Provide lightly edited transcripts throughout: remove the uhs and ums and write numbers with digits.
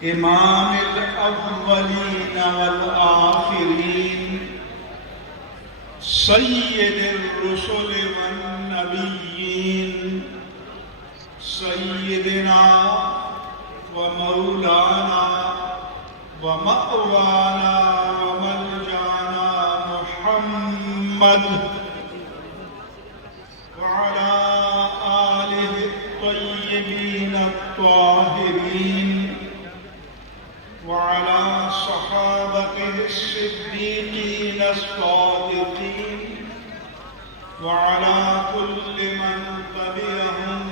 إمام الأولين والآخرين سيد الرسل والنبيين سيدنا ومولانا ومأوانا وملجانا محمد وعلى آله الطيبين الطاهرين وعلى صحابته الصديقين الصادقين وعلى كل من تبعهم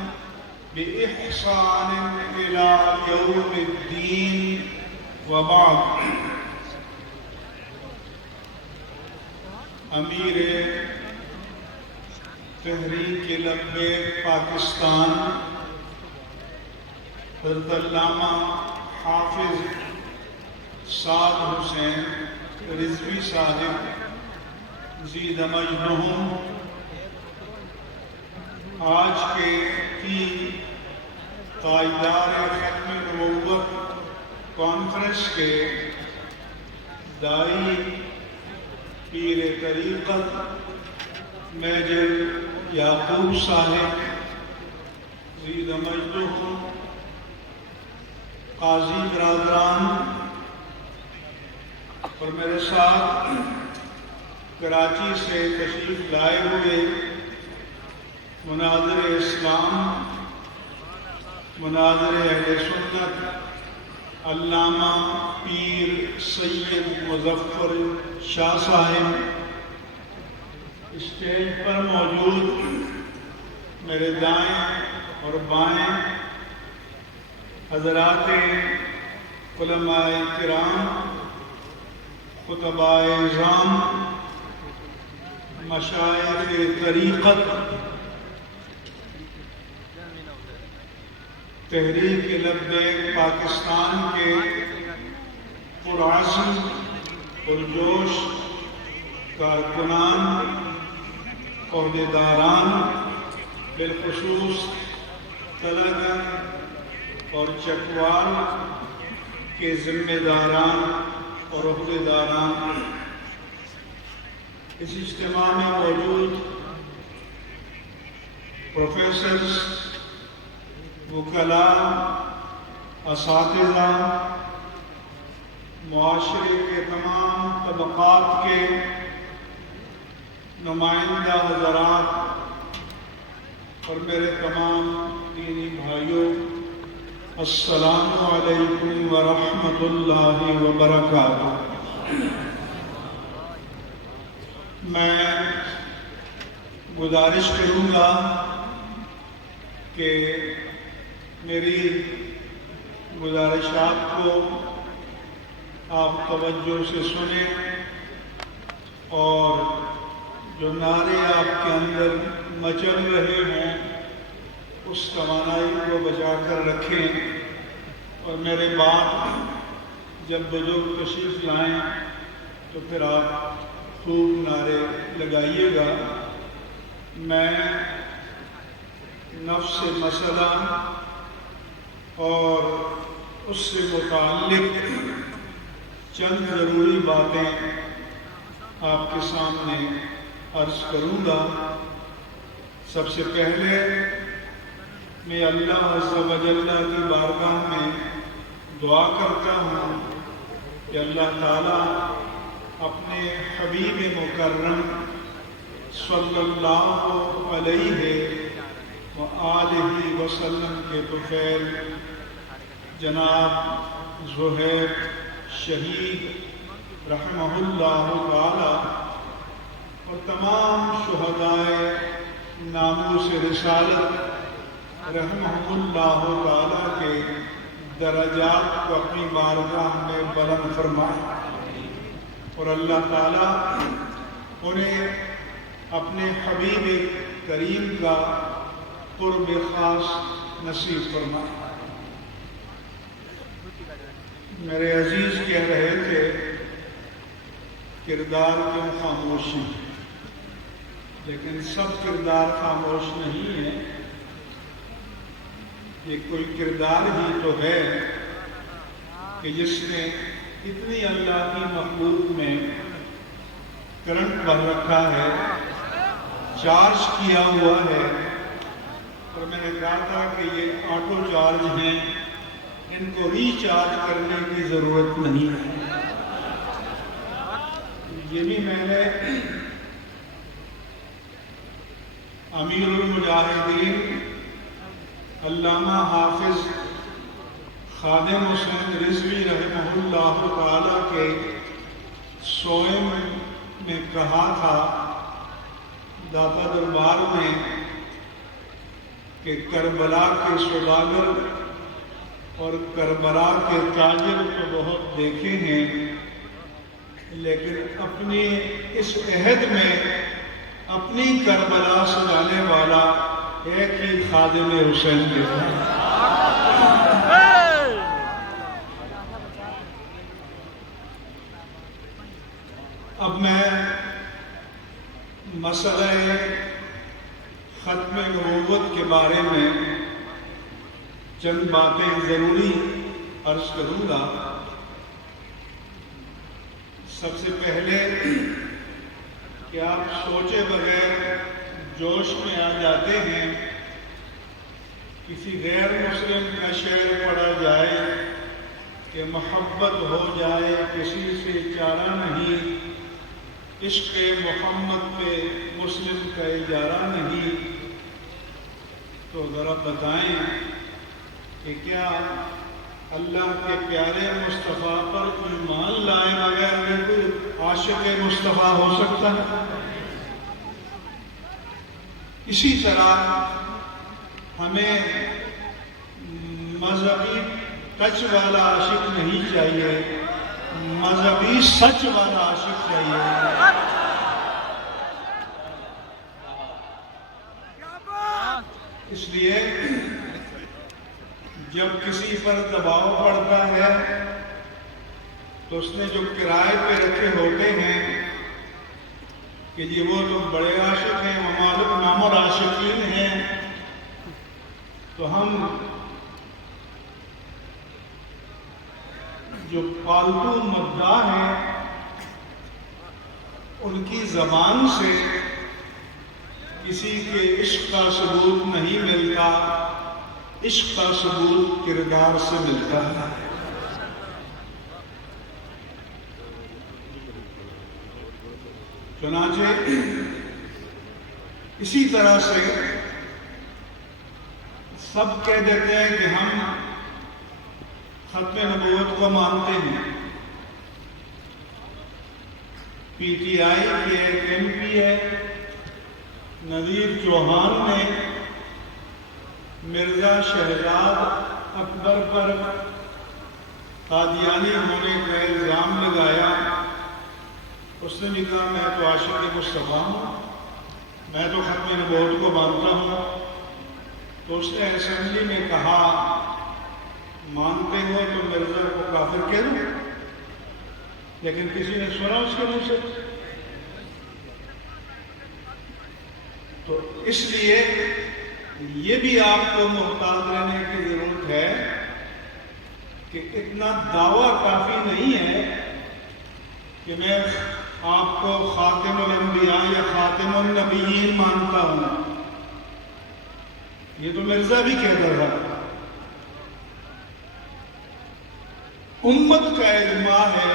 بإحسان إلى يوم الدين وبعد. امیر تحریک لبیک پاکستان حضرت علامہ حافظ سعد حسین رضوی صاحب زید مجدہم آج کے کی تاجدار ختم نبوت کانفرنس کے دائی پیر طریقت میجر یعقوب صاحب زید مجدہم، قاضی برادران اور میرے ساتھ کراچی سے تشریف لائے ہوئے مناظر اسلام، مناظر اہل سنت، علامہ پیر سید مظفر شاہ صاحب، اسٹیج پر موجود میرے دائیں اور بائیں حضرات علماء کرام، خطباء اعظام، مشائخ طریقت، تحریک لبیک پاکستان کے پرعزم پرجوش کارکنان، عہدیداران، بالخصوص تلگن اور چکوال کے ذمہ داران اور عہدیداران، اس اجتماع میں موجود پروفیسرز، وکلاء، اساتذہ، معاشرے کے تمام طبقات کے نمائندہ حضرات اور میرے تمام دینی بھائیوں، السلام علیکم ورحمۃ اللہ وبرکاتہ۔ میں گزارش کروں گا کہ میری گزارشات کو آپ توجہ سے سنیں اور جو نعرے آپ کے اندر مچل رہے ہیں اس توانائی کو بچا کر رکھیں، اور میرے بعد جب بزرگ تشریف لائیں تو پھر آپ خوب نعرے لگائیے گا۔ میں نفس مسئلہ اور اس سے متعلق چند ضروری باتیں آپ کے سامنے عرض کروں گا۔ سب سے پہلے میں اللہ عز و جل کی بارگاہ میں دعا کرتا ہوں کہ اللہ تعالیٰ اپنے حبیب مکرم صلی اللہ علیہ وآلہ وسلم کے طفیل جناب زہیر شہید رحمہ اللہ تعالی اور تمام شہدائے ناموس رسالت رحمہ اللہ تعالی کے درجات کو اپنی بارگاہ میں بلند فرمائے، اور اللہ تعالیٰ انہیں اپنے حبیب کریم کا قرب خاص نصیب فرمائے۔ میرے عزیز کہہ رہے تھے کردار کیوں خاموش ہیں، لیکن سب کردار خاموش نہیں ہیں، یہ کوئی کردار ہی تو ہے کہ جس نے اتنی اللہ کی مخلوق میں کرنٹ بھر رکھا ہے، چارج کیا ہوا ہے، اور میں نے کہا تھا کہ یہ آٹو چارج ہیں، ان کو ریچارج کرنے کی ضرورت نہیں ہے۔ یہ بھی میں نے امیر المجاہدین علامہ حافظ خادم حسین رضوی رحمہ اللہ تعالیٰ کے سوئے میں کہا تھا داتا دربار میں کہ کربلا کے سوداگر اور کربلا کے تاجر تو بہت دیکھے ہیں، لیکن اپنی اس عہد میں اپنی کربلا سجانے والا ایک ہی خادم حسین کے تھا۔ اب میں مسئلہ ختم نبوت کے بارے میں چند باتیں ضروری عرض کروں گا۔ سب سے پہلے کہ آپ سوچے بغیر جوش میں آ جاتے ہیں، کسی غیر مسلم کا شعر پڑھا جائے کہ محبت ہو جائے کسی سے چارہ نہیں، عشق محمد پہ مسلم کا اجارہ نہیں، تو ذرا بتائیں کہ کیا اللہ کے پیارے مصطفیٰ پر ایمان لائے بغیر میں کوئی عاشق مصطفیٰ ہو سکتا ہے؟ اسی طرح ہمیں مذہبی ٹچ والا عاشق نہیں چاہیے، مذہبی سچ والا عاشق چاہیے۔ اس لیے جب کسی پر دباؤ پڑتا ہے تو اس نے جو کرائے پہ رکھے ہوتے ہیں کہ جی وہ تو بڑے عاشق ہیں، ممالک نام العاشقین ہیں، تو ہم جو پالتو مداح ہیں ان کی زبان سے کسی کے عشق کا ثبوت نہیں ملتا، عشق کا ثبوت کردار سے ملتا ہے۔ چنانچہ اسی طرح سے سب کہہ دیتے ہیں کہ ہم ختم نبوت کو مانتے ہیں۔ پی ٹی آئی کے ایک ایم پی ہے نذیر چوہان نے مرزا شہزاد اکبر پر قادیانی ہونے کا الزام لگایا۔ اس نے بھی کہا میں تو عاشق مصطفیٰ ہوں، میں تو ختم نبوت کو مانتا ہوں۔ تو اس نے اسمبلی میں کہا مانتے ہو تو مرزا کو کافر کہہ دو، لیکن کسی نے سنا اس کے منہ سے؟ تو اس لیے یہ بھی آپ کو محتاط رہنے کی ضرورت ہے کہ اتنا دعویٰ کافی نہیں ہے کہ میں آپ کو خاتم الانبیاء یا خاتم النبیین مانتا ہوں۔ یہ تو مرزا بھی کہتا تھا۔ امت کا اجماع ہے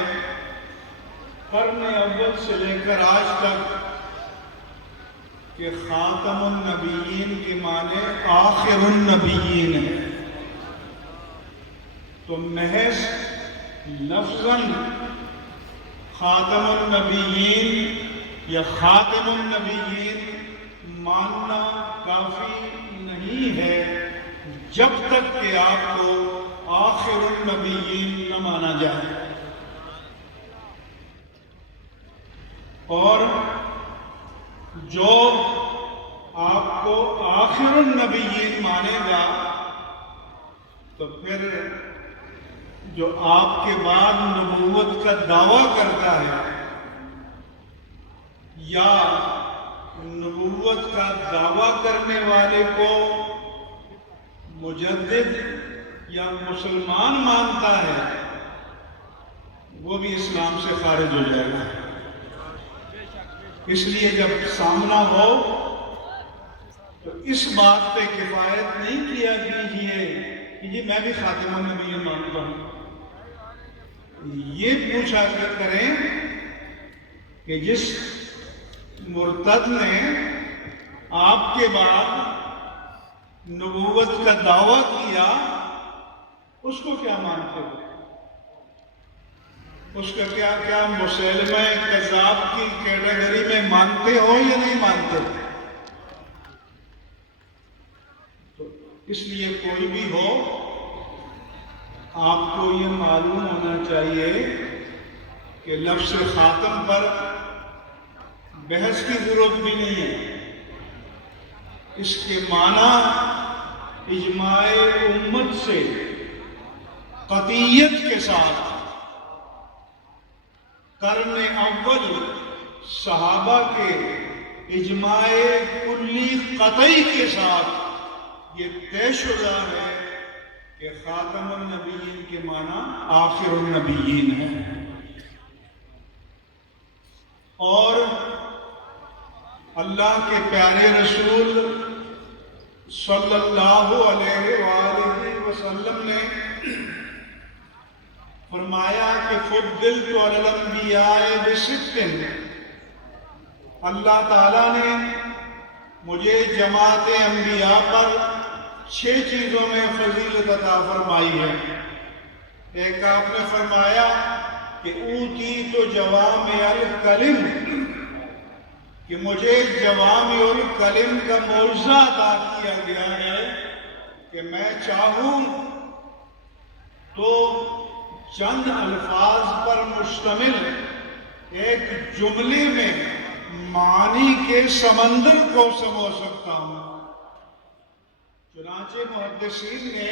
قرن اول سے لے کر آج تک کہ خاتم النبیین کے معنی آخر النبیین ہے۔ تو محض لفظاً خاتم النبیین یا خاتم النبیین ماننا کافی نہیں ہے جب تک کہ آپ کو آخر النبیین نہ مانا جائے۔ اور جو آپ کو آخر النبیین مانے گا تو پھر جو آپ کے بعد نبوت کا دعویٰ کرتا ہے یا نبوت کا دعویٰ کرنے والے کو مجدد یا مسلمان مانتا ہے وہ بھی اسلام سے خارج ہو جائے گا۔ اس لیے جب سامنا ہو تو اس بات پہ کفایت نہیں کیا کیجیے کہ جی میں بھی خاتم النبیین مانتا ہوں۔ یہ پوچھا کریں کہ جس مرتد نے آپ کے بعد نبوت کا دعویٰ کیا اس کو کیا مانتے ہو؟ اس کا کیا مسلمہ کذاب کی کیٹیگری میں مانتے ہو یا نہیں مانتے؟ تو اس لیے کوئی بھی ہو آپ کو یہ معلوم ہونا چاہیے کہ لفظ خاتم پر بحث کی ضرورت بھی نہیں ہے۔ اس کے معنی اجماع امت سے قطعیت کے ساتھ قرن اول صحابہ کے اجماع کلی قطعی کے ساتھ یہ طے شدہ ہے کہ خاتم النبیین کے معنی آخر النبیین ہے۔ اور اللہ کے پیارے رسول صلی اللہ علیہ وآلہ وسلم نے فرمایا کہ فضلت علی الانبیاء بست، اللہ تعالیٰ نے مجھے جماعت انبیاء پر 6 چیزوں میں فضیلت عطا فرمائی ہے۔ ایک آپ نے فرمایا کہ اوتیت جوامع الکلم، کہ مجھے جوامع الکلم کا معجزہ عطا کیا گیا ہے کہ میں چاہوں تو چند الفاظ پر مشتمل ایک جملے میں معنی کے سمندر کو سمو سکتا ہوں۔ چنانچہ محدثین نے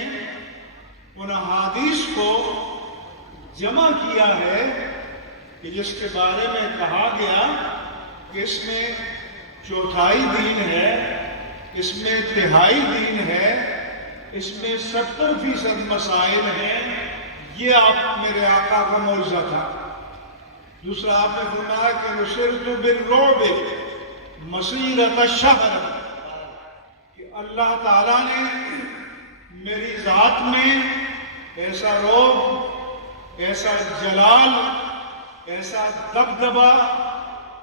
ان احادیث کو جمع کیا ہے کہ جس کے بارے میں کہا گیا کہ اس میں چوتھائی دین ہے، اس میں تہائی دین ہے، اس میں 70% مسائل ہیں۔ یہ آپ میرے آقا کا معجزہ تھا۔ دوسرا آپ نے فرمایا کہ نصرت بالرعب مسیرۃ الشہر، کہ اللہ تعالیٰ نے میری ذات میں ایسا رعب، ایسا جلال، ایسا دبدبہ،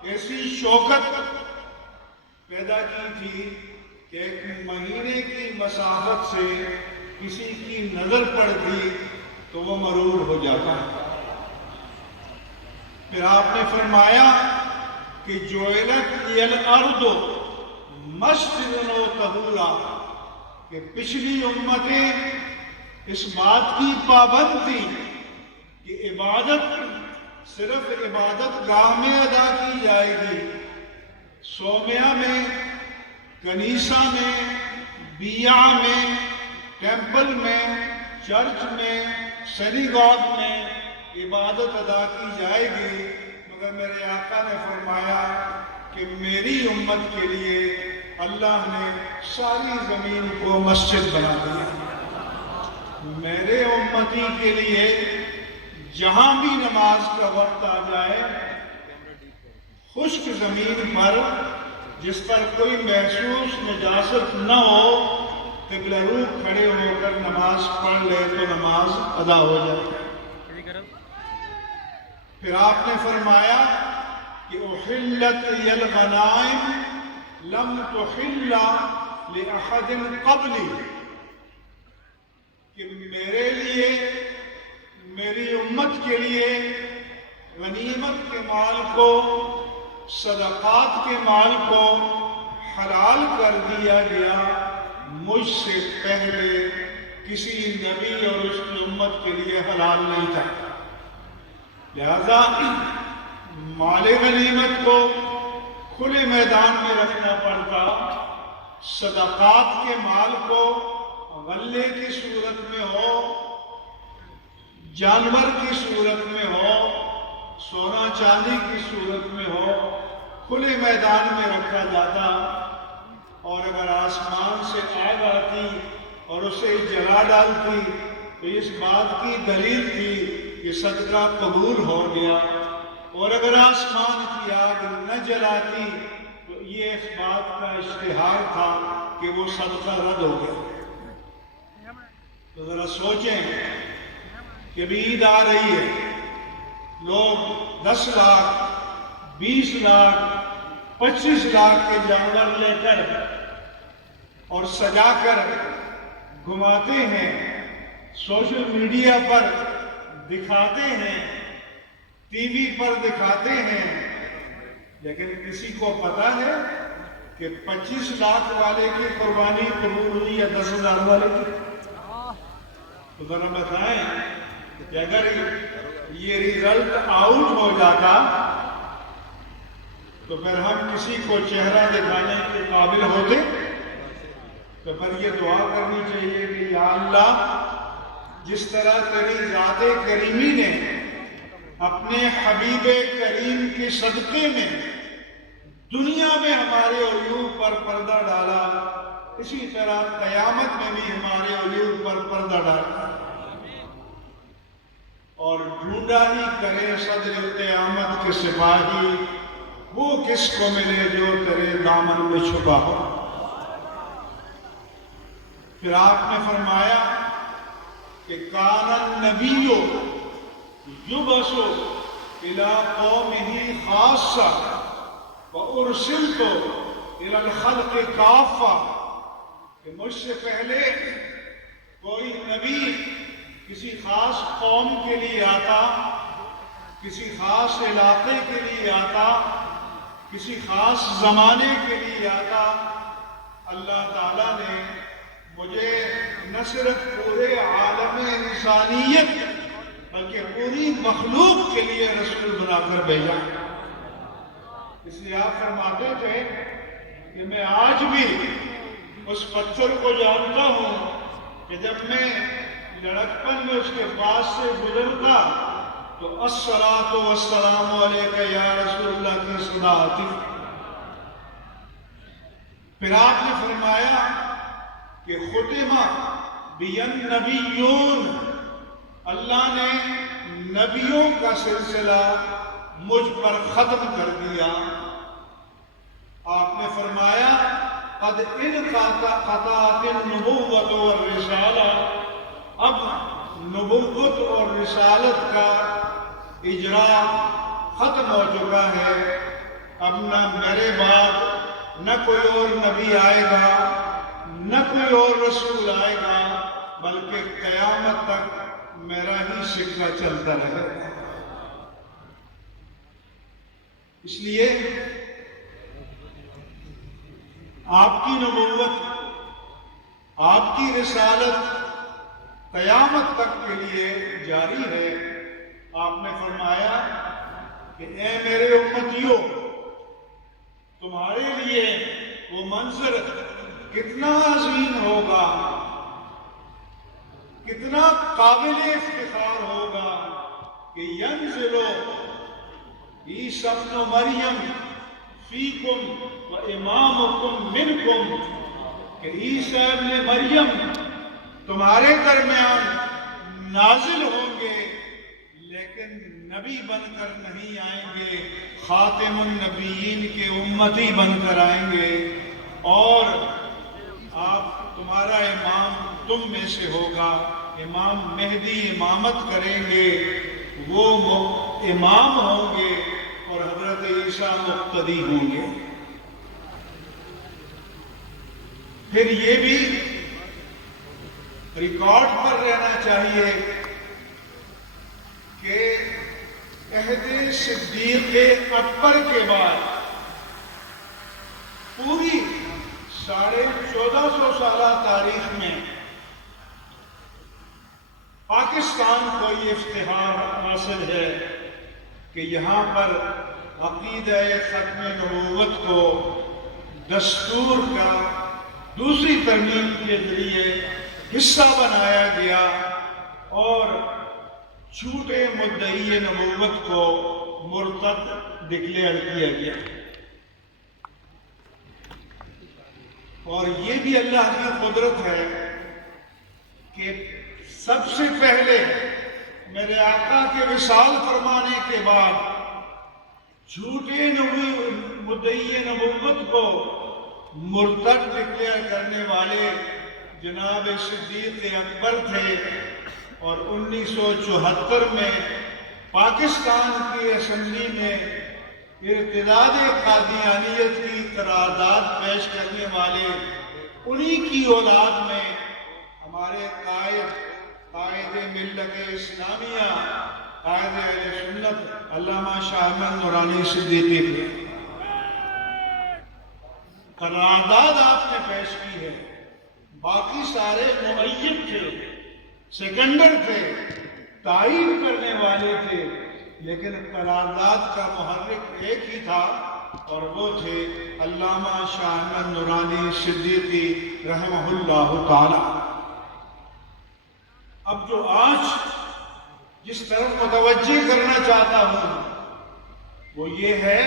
ایسی شوکت پیدا کی تھی کہ 1 مہینے کی مسافت سے کسی کی نظر پڑتی تو وہ مرور ہو جاتا ہے۔ پھر آپ نے فرمایا کہ جعلت لی الارض مسجدا وطہورا، کہ پچھلی امتیں اس بات کی پابند تھی کہ عبادت صرف عبادت گاہ میں ادا کی جائے گی، صومعہ میں، کنیسہ میں، بیعہ میں، ٹیمپل میں، چرچ میں، سینیگاگ میں عبادت ادا کی جائے گی، مگر میرے آقا نے فرمایا کہ میری امت کے لیے اللہ نے ساری زمین کو مسجد بنا دیا۔ میرے امتی کے لیے جہاں بھی نماز کا وقت آ جائے، خشک زمین پر جس پر کوئی محسوس نجاست نہ ہو، قبلہ رو کھڑے ہو کر نماز پڑھ لے تو نماز ادا ہو جائے۔ پھر آپ نے فرمایا کہ احلت لی الغنائم لم تحل لأحد قبلی، کہ میرے لیے، میری امت کے لیے غنیمت کے مال کو، صدقات کے مال کو حلال کر دیا گیا، مجھ سے پہلے کسی نبی اور اس کی امت کے لیے حلال نہیں تھا۔ لہذا مال غنیمت کو کھلے میدان میں رکھنا پڑتا، صدقات کے مال کو غلے کی صورت میں ہو، جانور کی صورت میں ہو، سونا چاندی کی صورت میں ہو، کھلے میدان میں رکھا جاتا، اور اگر آسمان سے آگ آتی اور اسے جلا ڈالتی تو تو اس بات کی دلیل تھی کہ صدقہ قبول ہو گیا، اور اگر آسمان کی آگ نہ جلاتی تو یہ اس بات کا اشتہار تھا کہ وہ صدقہ رد ہو گیا۔ تو ذرا سوچیں کہ ابھی عید آ رہی ہے، لوگ 10 لاکھ 20 لاکھ 25 لاکھ کے جانور لے کر اور سجا کر گھماتے ہیں، سوشل میڈیا پر دکھاتے ہیں، ٹی وی پر دکھاتے ہیں، لیکن کسی کو پتا ہے کہ 25 لاکھ والے کی قربانی قبول ہوئی یا 10,000 والے کی؟ تو ذرا بتائیں کہ اگر یہ ریزلٹ آؤٹ ہو جاتا تو پھر ہم کسی کو چہرہ دکھانے کے قابل ہوتے؟ تو پھر یہ دعا کرنی چاہیے کہ یا اللہ، جس طرح تیری ذات کریمی نے اپنے حبیب کریم کے صدقے میں دنیا میں ہمارے عیوب پر پردہ ڈالا، اسی طرح قیامت میں بھی ہمارے عیوب پر پردہ ڈالا، اور ڈھونڈا ہی کرے صدر قیامت کے سپاہی وہ کس کو ملے جو تیرے دامن میں چھپا ہو۔ پھر آپ نے فرمایا کہ کان النبی یبعث الی قومہ خاصہ وارسلت الی الخلق کافہ، کہ مجھ سے پہلے کوئی نبی کسی خاص قوم کے لیے آتا، کسی خاص علاقے کے لیے آتا، کسی خاص زمانے کے لیے آتا، اللہ تعالیٰ نے مجھے نہ صرف پورے عالم انسانیت بلکہ پوری مخلوق کے لیے رسول بنا کر بھیجا۔ اس لیے آپ فرماتے تھے کہ میں آج بھی اس پتھر کو جانتا ہوں کہ جب میں لڑکپن میں اس کے پاس سے گزرتا تو الصلاۃ والسلام علیک یا رسول اللہ کی صدا آتی۔ پھر آپ نے فرمایا کہ ختم بی النبیون، اللہ نے نبیوں کا سلسلہ مجھ پر ختم کر دیا۔ آپ نے فرمایا قد انقطعت النبوۃ والرسالہ، اب نبوت اور رسالت کا اجرا ختم ہو چکا ہے، اب نہ میرے بعد نہ کوئی اور نبی آئے گا، نہ کوئی اور رسول آئے گا، بلکہ قیامت تک میرا ہی سکہ چلتا رہے گا۔ اس لیے آپ کی نبوت، آپ کی رسالت قیامت تک کے لیے جاری ہے۔ آپ نے فرمایا کہ اے میرے امتیوں، تمہارے لیے وہ منظر کتنا عظیم ہوگا، کتنا قابل افتخار ہوگا کہ ینزل عیسی ابن مریم فیکم و امامکم منکم، کہ عیسی ابن مریم تمہارے درمیان نازل ہوں گے، لیکن نبی بن کر نہیں آئیں گے، خاتم النبیین کے امتی بن کر آئیں گے، اور تمہارا امام تم میں سے ہوگا، امام مہدی امامت کریں گے، وہ امام ہوں گے اور حضرت عیسیٰ مقتدی ہوں گے۔ پھر یہ بھی ریکارڈ پر رہنا چاہیے کہ عہد صدیق اکبر کے بعد پوری 1450 سالہ تاریخ میں پاکستان کو یہ افتخار حاصل ہے کہ یہاں پر عقیدہ ختم نبوت کو دستور کا دوسری ترمیم کے ذریعے حصہ بنایا گیا اور چھوٹے مدعی نبوت کو مرتد ڈکلیئر کیا گیا۔ اور یہ بھی اللہ کی قدرت ہے کہ سب سے پہلے میرے آقا کے وصال فرمانے کے بعد جھوٹے مدعی نبوت کو مرتد ڈکلیئر کرنے والے جناب صدیق اکبر تھے، اور 1974 میں پاکستان کی اسمبلی میں ارتداد قادیانیت کی قرارداد پیش کرنے والے انہی کی اولاد میں ہمارے قائد ملت اسلامیہ، قائد اہل سنت علامہ شاہ احمد نورانی صدیقی تھے۔ قرارداد آپ نے پیش کی ہے، باقی سارے مؤید تھے، سیکنڈر تھے، تائید کرنے والے تھے، لیکن قرارداد کا محرک ایک ہی تھا، اور وہ تھے علامہ شاہ احمد نورانی صدیقی رحمہ اللہ تعالی۔ اب جو آج جس طرف متوجہ کرنا چاہتا ہوں وہ یہ ہے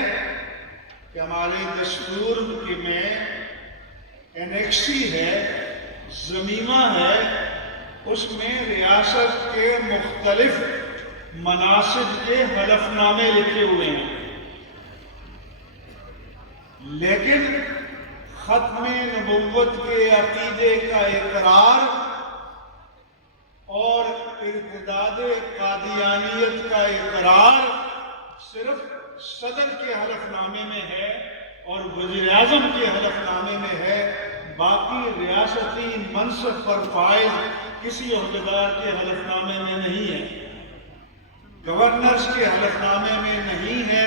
کہ ہمارے دستور میں انیکسی ہے، ضمیمہ ہے، اس میں ریاست کے مختلف مناصب کے حلف نامے لکھے ہوئے ہیں، لیکن ختم نبوت کے عقیدے کا اقرار اور ارتداد قادیانیت کا اقرار صرف صدر کے حلف نامے میں ہے اور وزیر اعظم کے حلف نامے میں ہے، باقی ریاستی منصب پر فائز کسی عہدیدار کے حلف نامے میں نہیں ہے، گورنرز کے حلف نامے میں نہیں ہے،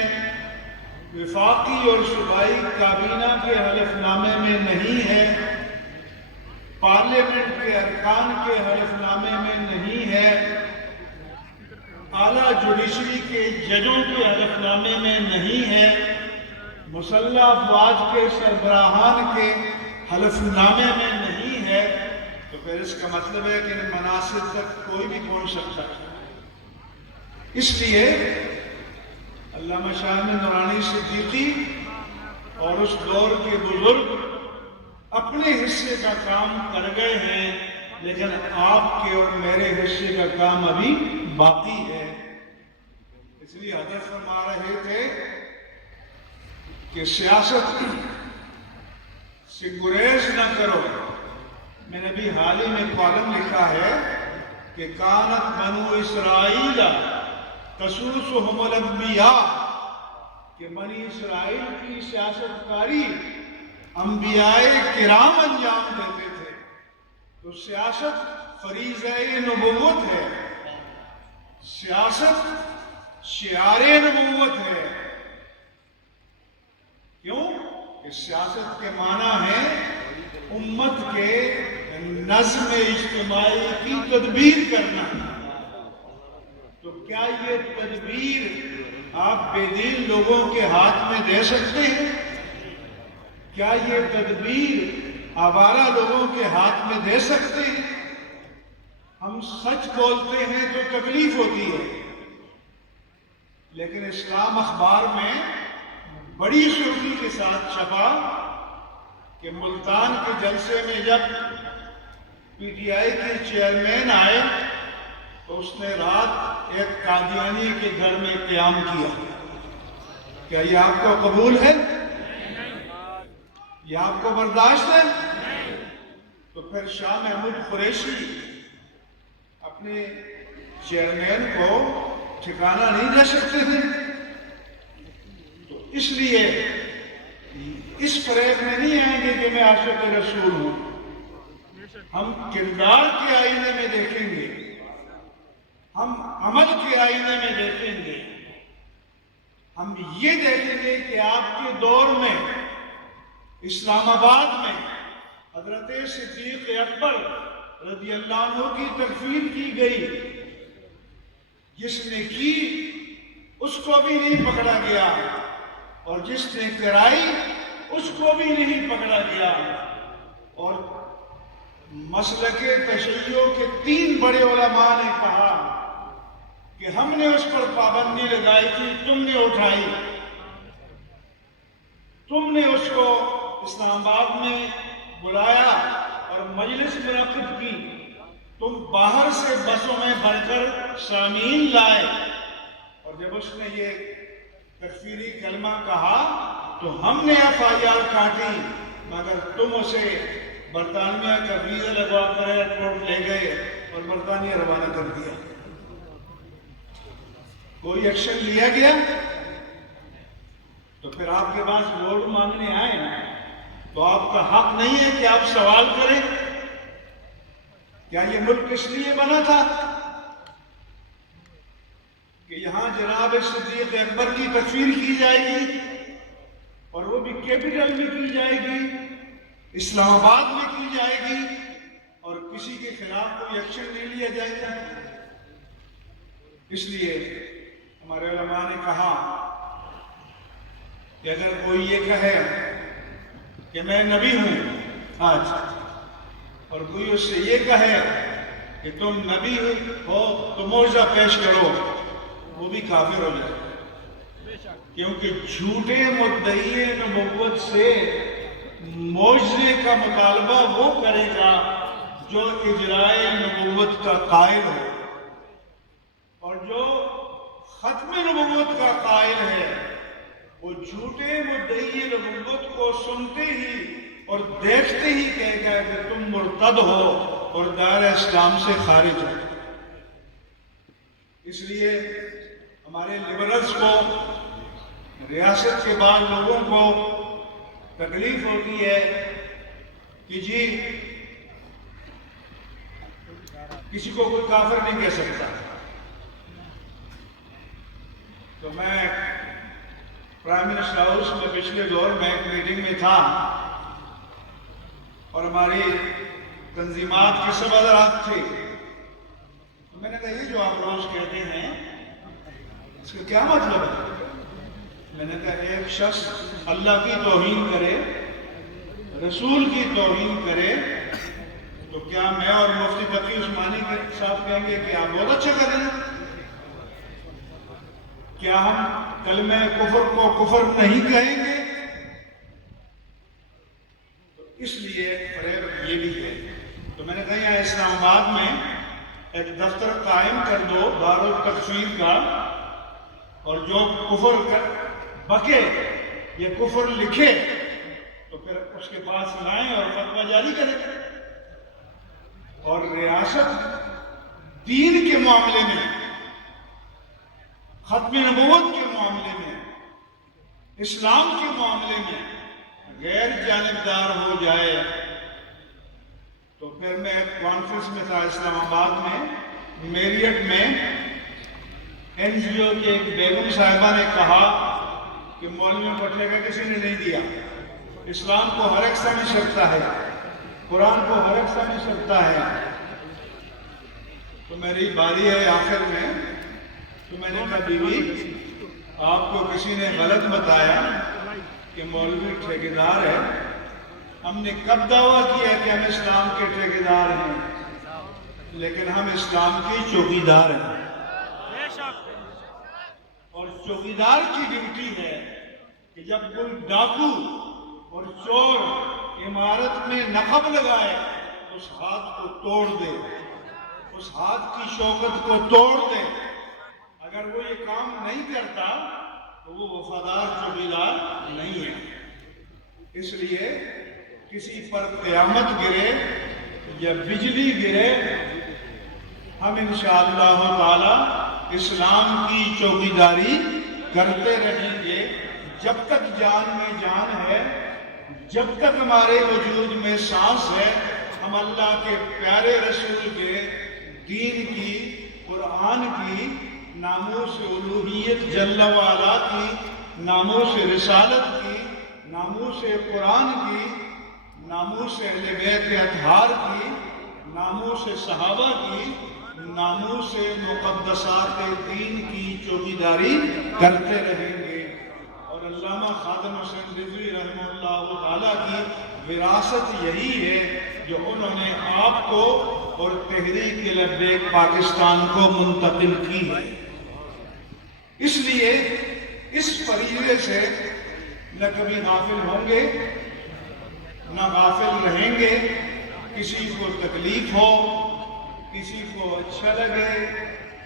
وفاقی اور صوبائی کابینہ کے حلف نامے میں نہیں ہے، پارلیمنٹ کے ارکان کے حلف نامے میں نہیں ہے، اعلیٰ جوڈیشری کے ججوں کے حلف نامے میں نہیں ہے، مسلح افواج کے سربراہان کے حلف نامے میں نہیں ہے، تو پھر اس کا مطلب ہے کہ ان مناصب تک کوئی بھی پہنچ سکتا ہے۔ اس لیے علامہ شاہ احمد نورانی صدیقی اور اس دور کے بزرگ اپنے حصے کا کام کر گئے ہیں، لیکن آپ کے اور میرے حصے کا کام ابھی باقی ہے۔ اس لیے حضرت فرما رہے تھے کہ سیاست سے گریز نہ کرو۔ میں نے بھی حال ہی میں کالم لکھا ہے کہ کانت بنو اسرائیل تسوسہم الانبیاء، کہ بنی اسرائیل کی سیاست کاری انبیاء کرام انجام دیتے تھے، تو سیاست فریضہ نبوت ہے، سیاست شعار نبوت ہے۔ کیوں؟ کہ سیاست کے معنی ہے امت کے نظم اجتماعی کی تدبیر کرنا، تو کیا یہ تدبیر آپ بے دین لوگوں کے ہاتھ میں دے سکتے ہیں؟ کیا یہ تدبیر آوارہ لوگوں کے ہاتھ میں دے سکتے ہیں؟ ہم سچ بولتے ہیں تو تکلیف ہوتی ہے، لیکن اسلام اخبار میں بڑی سرخی کے ساتھ چھپا کہ ملتان کے جلسے میں جب پی ٹی آئی کے چیئرمین آئے تو اس نے رات ایک قادیانی کے گھر میں قیام کیا۔ کیا یہ آپ کو قبول ہے؟ یہ آپ کو برداشت ہے؟ تو پھر شاہ محمود قریشی اپنے چیئرمین کو ٹھکانہ نہیں دے سکتے تھے؟ تو اس لیے اس فریب میں نہیں آئیں گے کہ میں عاشق رسول ہوں۔ ہم کردار کے آئینے میں دیکھیں گے، ہم عمل کے آئینے میں دیکھیں گے، ہم یہ دیکھیں گے کہ آپ کے دور میں اسلام آباد میں حضرت صدیق اکبر رضی اللہ عنہ کی تکفیر کی گئی، جس نے کی اس کو بھی نہیں پکڑا گیا، اور جس نے کرائی اس کو بھی نہیں پکڑا گیا، اور مسلک تشیع کے 3 بڑے علماء نے کہا کہ ہم نے اس پر پابندی لگائی تھی، تم نے اٹھائی، تم نے اس کو اسلام آباد میں بلایا اور مجلس منعقد کی، تم باہر سے بسوں میں بھر کر سامعین لائے، اور جب اس نے یہ تکفیری کلمہ کہا تو ہم نے FIR کاٹی، مگر تم اسے برطانیہ کا ویزا لگوا کر ایئرپورٹ لے گئے اور برطانیہ روانہ کر دیا۔ کوئی ایکشن لیا گیا؟ تو پھر آپ کے پاس ووٹ مانگنے آئے نا، تو آپ کا حق نہیں ہے کہ آپ سوال کریں کیا یہ ملک اس لیے بنا تھا کہ یہاں جناب صدیق اکبر کی تکفیر کی جائے گی، اور وہ بھی کیپٹل میں کی جائے گی، اسلام آباد میں کی جائے گی، اور کسی کے خلاف کوئی ایکشن نہیں لیا جائے گا؟ اس لیے ہمارے علماء نے کہا کہ اگر کوئی یہ کہے کہ میں نبی ہوں آج، اور کوئی اس سے یہ کہے کہ تم نبی ہو تو معجزہ پیش کرو، وہ بھی کافر ہو جائے، کیونکہ جھوٹے مدعی نبوت سے معجزے کا مطالبہ وہ کرے گا جو اجرائے نبوت کا قائل ہو، اور جو ختم نبوت کا قائل ہے وہ جھوٹے مدعی نبوت کو سنتے ہی اور دیکھتے ہی کہے گا کہ تم مرتد ہو اور دائرہ اسلام سے خارج ہو۔ اس لیے ہمارے لبرلز کو، ریاست کے بعد لوگوں کو تکلیف ہوتی ہے کہ جی کسی کو کوئی کافر نہیں کہہ سکتا۔ تو میں پرائم منسٹر ہاؤس میں پچھلے دور میں ایک میٹنگ میں تھا، اور ہماری تنظیمات کے سب حضرات تھے، تو میں نے کہا یہ جو آپ روز کہتے ہیں اس کا کیا مطلب ہے؟ میں نے کہا ایک شخص اللہ کی توہین کرے، رسول کی توہین کرے، تو کیا میں اور مفتی تقی عثمانی صاحب کہیں گے کہ آپ بہت اچھا کر رہے ہیں؟ کیا ہم کلمہ کفر کو کفر نہیں کہیں گے؟ تو اس لیے فریب یہ بھی ہے۔ تو میں نے کہا یہاں اسلام آباد میں ایک دفتر قائم کر دو دارالتکفیر کا، اور جو کفر کر بکے یا کفر لکھے تو پھر اس کے پاس لائیں اور فتویٰ جاری کریں۔ اور ریاست دین کے معاملے میں، ختم نبوت کے معاملے میں، اسلام کے معاملے میں غیر جانبدار ہو جائے، تو پھر میں ایک کانفرنس میں تھا اسلام آباد میں، میریٹ میں، NGO کے ایک بیگم صاحبہ نے کہا کہ مولویوں کو ٹھیکہ کسی نے نہیں دیا، اسلام کو ہر ایک سمجھ سکتا ہے، قرآن کو ہر ایک سمجھ سکتا ہے۔ تو میری باری ہے آخر میں، تو میں نے کہا بیوی آپ کو کسی نے غلط بتایا کہ مولوی ٹھیکیدار ہے، ہم نے کب دعویٰ کیا کہ ہم اسلام کے ٹھیکیدار ہیں؟ لیکن ہم اسلام کے چوکیدار ہیں، اور چوکیدار کی ڈیوٹی ہے کہ جب کوئی ڈاکو اور چور عمارت میں نقب لگائے اس ہاتھ کو توڑ دے، اس ہاتھ کی شوکت کو توڑ دے۔ اگر وہ یہ کام نہیں کرتا تو وہ وفادار چوکیدار نہیں ہے۔ اس لیے کسی پر قیامت گرے یا بجلی گرے، ہم انشاءاللہ تعالی اسلام کی چوکیداری کرتے رہیں گے جب تک جان میں جان ہے، جب تک ہمارے وجود میں سانس ہے۔ ہم اللہ کے پیارے رسول کے دین کی، قرآن کی، ناموس الوہیت جل وعلا کی، ناموس رسالت کی، ناموس قرآن کی، ناموس اہل بیت اطہار کی، ناموس صحابہ کی، ناموس مقدسات دین کی چوکیداری کرتے رہیں گے۔ اور علامہ خادم حسین رضوی رحمہ اللہ تعالیٰ کی وراثت یہی ہے جو انہوں نے آپ کو اور تحریک لبیک پاکستان کو منتقل کی ہے۔ اس لیے اس فریضے سے نہ کبھی غافل ہوں گے نہ غافل رہیں گے۔ کسی کو تکلیف ہو، کسی کو اچھا لگے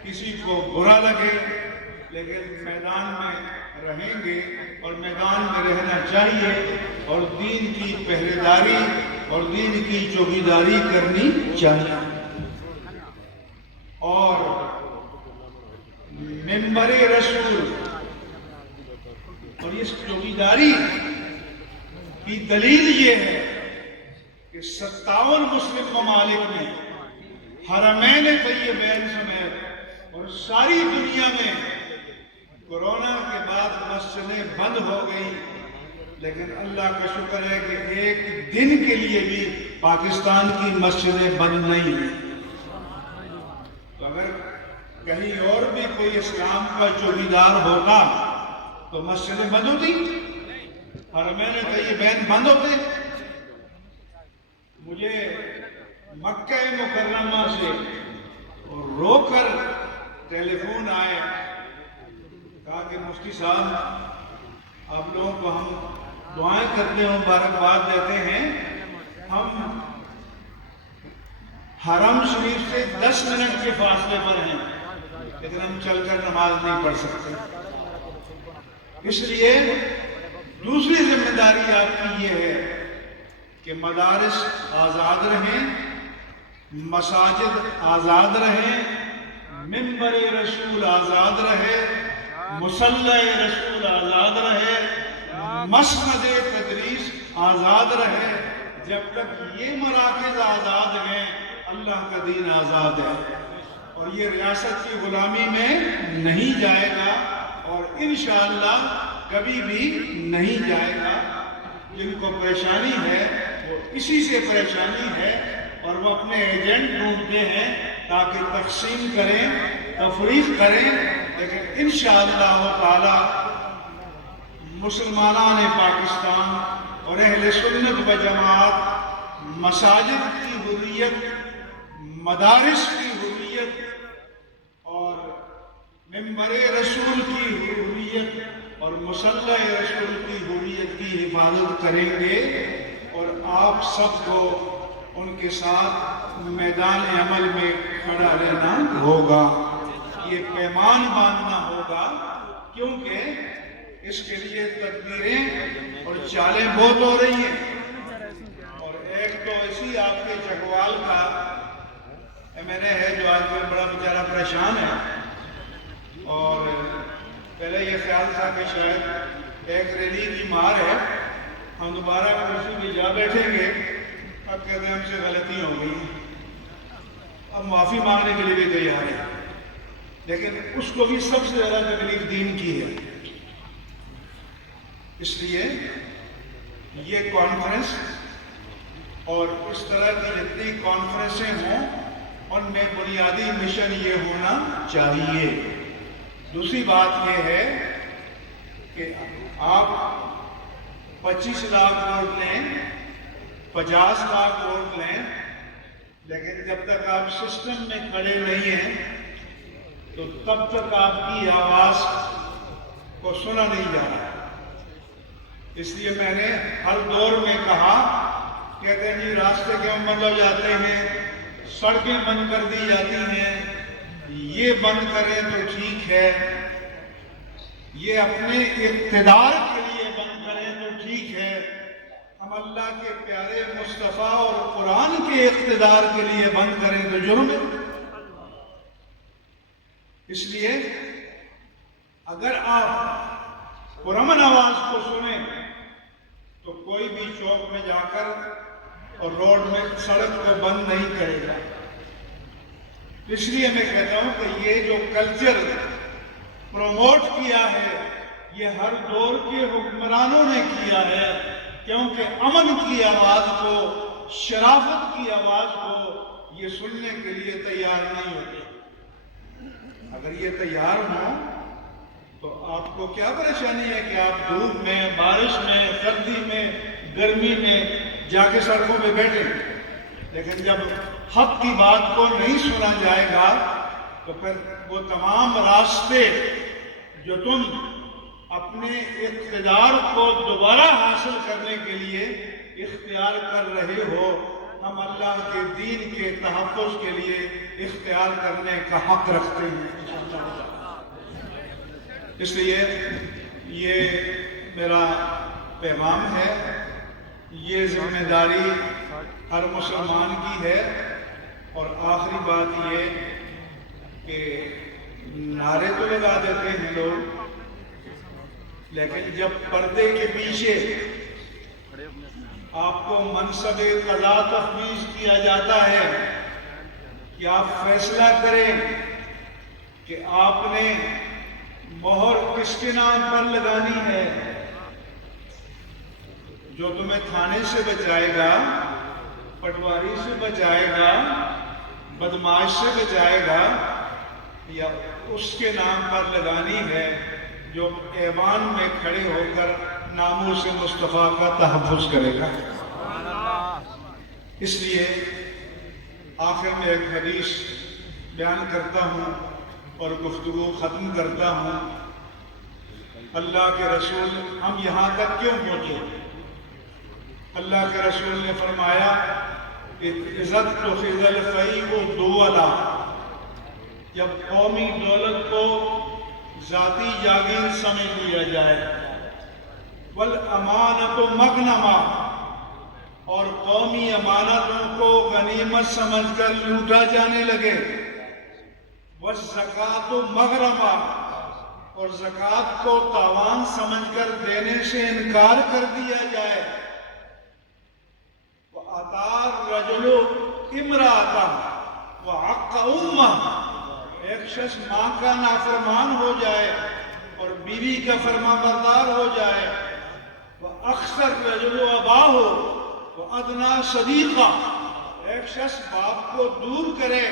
کسی کو برا لگے، لیکن میدان میں رہیں گے اور میدان میں رہنا چاہیے، اور دین کی پہرےداری اور دین کی چوکیداری کرنی چاہیے۔ اور منبر رسول اور اس چوکیداری کی دلیل یہ ہے کہ 57 مسلم ممالک میں حرمین طیبین سمیت اور ساری دنیا میں کورونا کے بعد مسجدیں بند ہو گئی، لیکن اللہ کا شکر ہے کہ ایک دن کے لیے بھی پاکستان کی مسجدیں بند نہیں ہوئی۔ تو اگر کہیں اور بھی کوئی اسلام کا چوکیدار ہوتا تو مسجدیں بند ہوتی، حرمین طیبین بند ہوتے۔ مجھے مکہ مکرمہ سے رو کر ٹیلی فون آئے، کہا کہ مفتی صاحب آپ لوگوں کو ہم دعائیں کرتے ہیں، مبارکباد دیتے ہیں، ہم حرم شریف سے 10 منٹ کے فاصلے پر ہیں، لیکن ہم چل کر نماز نہیں پڑھ سکتے۔ اس لیے دوسری ذمہ داری آپ کی یہ ہے کہ مدارس آزاد رہیں، مساجد آزاد رہیں، منبر رسول آزاد رہے، مصلی رسول آزاد رہے، مسند تدریس آزاد رہے۔ جب تک یہ مراکز آزاد ہیں اللہ کا دین آزاد ہے، اور یہ ریاست کی غلامی میں نہیں جائے گا، اور انشاءاللہ کبھی بھی نہیں جائے گا۔ جن کو پریشانی ہے وہ اسی سے پریشانی ہے، اور وہ اپنے ایجنٹ ڈھونڈتے ہیں تاکہ تقسیم کریں، تفریق کریں، لیکن انشاءاللہ تعالی مسلمانان پاکستان اور اہل سنت و جماعت مساجد کی حریت، مدارس کی حریت اور منبر رسول کی حریت اور مصلی رسول کی حریت کی حفاظت کریں گے، اور آپ سب کو ان کے ساتھ میدان عمل میں کھڑا رہنا ہوگا، یہ پیمان باندھنا ہوگا، کیونکہ اس کے لیے تدبیریں اور چالیں بہت ہو رہی ہیں۔ اور ایک تو اسی آپ کے چکوال کا MNA ہے جو آج کل بڑا بیچارہ پریشان ہے، اور پہلے یہ خیال تھا کہ شاید ایک ریلی کی مار ہے، ہم دوبارہ کرسی میں جا بیٹھیں گے، اب کہتے ہیں ہم سے غلطی ہو گئی، اب معافی مانگنے کے لیے بھی تیار ہے، لیکن اس کو بھی سب سے زیادہ تکلیف دین کی ہے۔ اس لیے یہ کانفرنس اور اس طرح کی جتنی کانفرنسیں ہوں ان میں بنیادی مشن یہ ہونا چاہیے۔ دوسری بات یہ ہے کہ آپ 25 لاکھ ووٹ لیں، 50 لاکھ ووٹ لیں، لیکن جب تک آپ سسٹم میں کھڑے نہیں ہیں تو تب تک آپ کی آواز کو سنا نہیں جا رہا۔ اس لیے میں نے ہر دور میں کہا، کہتے ہیں جی راستے کیوں بند ہو جاتے ہیں، سڑکیں بند کر دی جاتی ہیں، یہ بند کریں تو ٹھیک ہے، یہ اپنے اقتدار کے لیے بند کریں تو ٹھیک ہے، ہم اللہ کے پیارے مصطفیٰ اور قرآن کے اقتدار کے لیے بند کریں تو جرم ہے۔ اس لیے اگر آپ پرامن آواز کو سنیں تو کوئی بھی چوک میں جا کر اور روڈ میں سڑک کو بند نہیں کرے گا۔ اس لیے میں کہتا ہوں کہ یہ جو کلچر پروموٹ کیا ہے یہ ہر دور کے حکمرانوں نے کیا ہے، کیونکہ امن کی آواز کو، شرافت کی آواز کو یہ سننے کے لیے تیار نہیں ہوتے۔ اگر یہ تیار ہوں تو آپ کو کیا پریشانی ہے کہ آپ دھوپ میں، بارش میں، سردی میں، گرمی میں جا کے سڑکوں پہ بیٹھیں، لیکن جب حق کی بات کو نہیں سنا جائے گا تو پھر وہ تمام راستے جو تم اپنے اقتدار کو دوبارہ حاصل کرنے کے لیے اختیار کر رہے ہو، ہم اللہ کے دین کے تحفظ کے لیے اختیار کرنے کا حق رکھتے ہیں۔ اس لیے یہ میرا پیغام ہے، یہ ذمہ داری ہر مسلمان کی ہے۔ اور آخری بات یہ کہ نعرے تو لگا دیتے ہیں لوگ، لیکن جب پردے کے پیچھے آپ کو منصب قضا تفویض کیا جاتا ہے کہ آپ فیصلہ کریں کہ آپ نے مہر کس کے نام پر لگانی ہے، جو تمہیں تھانے سے بچائے گا، پٹواری سے بچائے گا، بدماش سے بچائے گا، یا اس کے نام پر لگانی ہے جو ایوان میں کھڑے ہو کر ناموس مصطفیٰ کا تحفظ کرے گا۔ اس لیے آخر میں ایک حدیث بیان کرتا ہوں اور گفتگو ختم کرتا ہوں۔ اللہ کے رسول ہم یہاں تک کیوں پہنچے؟ اللہ کے رسول نے فرمایا کہ عزت تو فضل فیء دولا، جب قومی دولت کو ذاتی جاگیر سمجھ لیا جائے، والامانت مغنما، اور قومی امانتوں کو غنیمت سمجھ کر لوٹا جانے لگے، والزکوٰۃ مغرما، اور زکوٰۃ کو تاوان سمجھ کر دینے سے انکار کر دیا جائے، وَأَطَاعَ الرَّجُلُ امْرَأَتَهُ وَعَقَّ أُمَّهُ، ایک شخص ماں کا نافرمان ہو جائے اور بیوی کا فرما بردار ہو جائے، وَأَخْسَ الرَّجُلُ أَبَاهُ وَأَدْنَىٰ صَدِيقًا، ایک شخص باپ کو دور کرے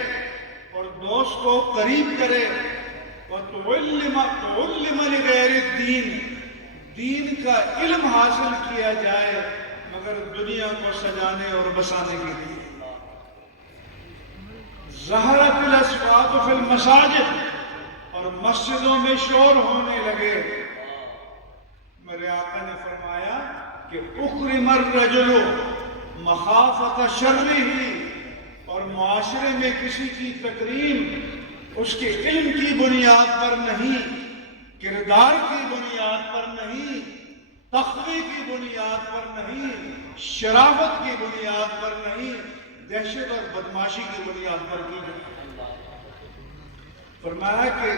اور دوست کو قریب کرے، وَتُعُلِّمَ لِغَيْرِ الدِّينِ، دین کا علم حاصل کیا جائے مگر دنیا کو سجانے اور بسانے کے لیے۔ ظہرت الاصوات فی المساجد، اور مسجدوں میں شور ہونے لگے۔ میرے آقا نے فرمایا کہ اکرم الرجل مخافت شرہ، اور معاشرے میں کسی کی تکریم اس کے علم کی بنیاد پر نہیں، کردار کی بنیاد پر نہیں، تقوی کی بنیاد پر نہیں، شرافت کی بنیاد پر نہیں، دہشت اور بدماشی کی بنیاد پر کی جائے۔ فرمایا کہ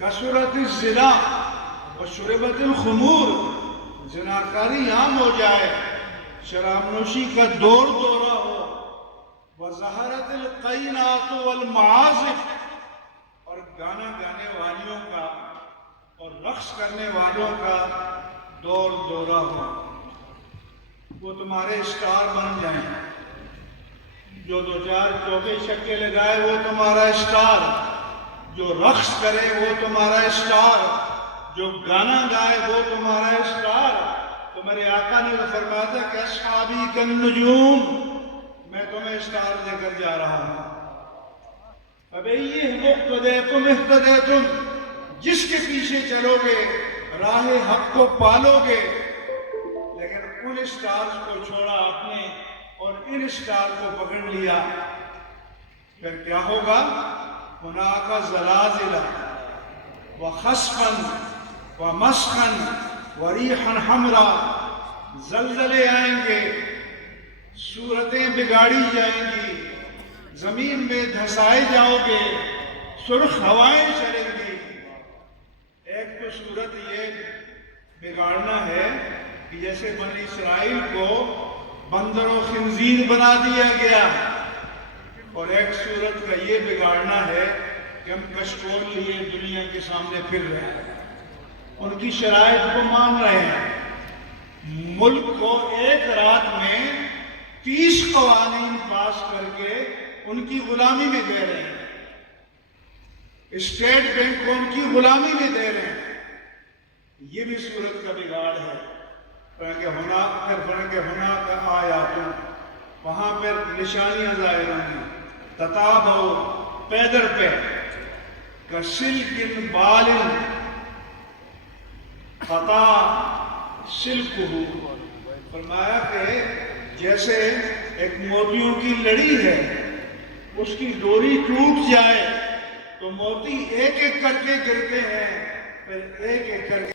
کثرت الزنا وشربت الخمور، زناکاری عام ہو جائے، شراب نوشی کا دور دورہ ہو، وظہرت القینات والمعازف، اور گانا گانے والیوں کا اور رقص کرنے والوں کا دور دورہ ہو، وہ تمہارے اسٹار بن جائیں، جو دو چار چوکے چھکے لگائے وہ تمہارا اسٹار، جو رقص کرے وہ تمہارا اسٹار، جو گانا گائے وہ تمہارا اسٹار۔ تو میرے آقا نے فرمایا تھا کہ اصحابی کالنجوم، میں تمہیں اسٹار دے کر جا رہا ہوں۔ فَبِأَيِّهِمْ اقْتَدَیْتُمْ اهْتَدَیْتُمْ، جس کے پیچھے چلو گے راہ حق کو پالو گے۔ لیکن ان اسٹارز کو چھوڑا آپ نے اور ان اسٹار کو پکڑ لیا، پھر کیا ہوگا؟ هُنَاكَ زَلَازِلَ وَخَسْفًا وَمَسْخًا وَرِيحًا حَمْرًا، زلزلے آئیں گے، صورتیں بگاڑی جائیں گی، زمین میں دھسائے جاؤ گے، سرخ ہوائیں چلیں گی۔ ایک تو صورت یہ بگاڑنا ہے کہ جیسے بنی اسرائیل کو بندر و خنزیر بنا دیا گیا، اور ایک صورت کا یہ بگاڑنا ہے کہ ہم کشکول لیے دنیا کے سامنے پھر رہے ہیں، ان کی شرائط کو مان رہے ہیں، ملک کو ایک رات میں 30 قوانین پاس کر کے ان کی غلامی میں دے رہے ہیں، اسٹیٹ بینک کو ان کی غلامی میں دے رہے ہیں۔ یہ بھی صورت کا بگاڑ ہے۔ پھر ہونا کا آیاتوں، وہاں پر نشانیاں ظاہر ہوں، تتابعوا، پیدر پہ، کسلک بال قطع سلکہ، فرمایا کہ جیسے ایک موتیوں کی لڑی ہے، اس کی ڈوری ٹوٹ جائے تو موتی ایک ایک کر کے گرتے ہیں، پھر ایک ایک کر کے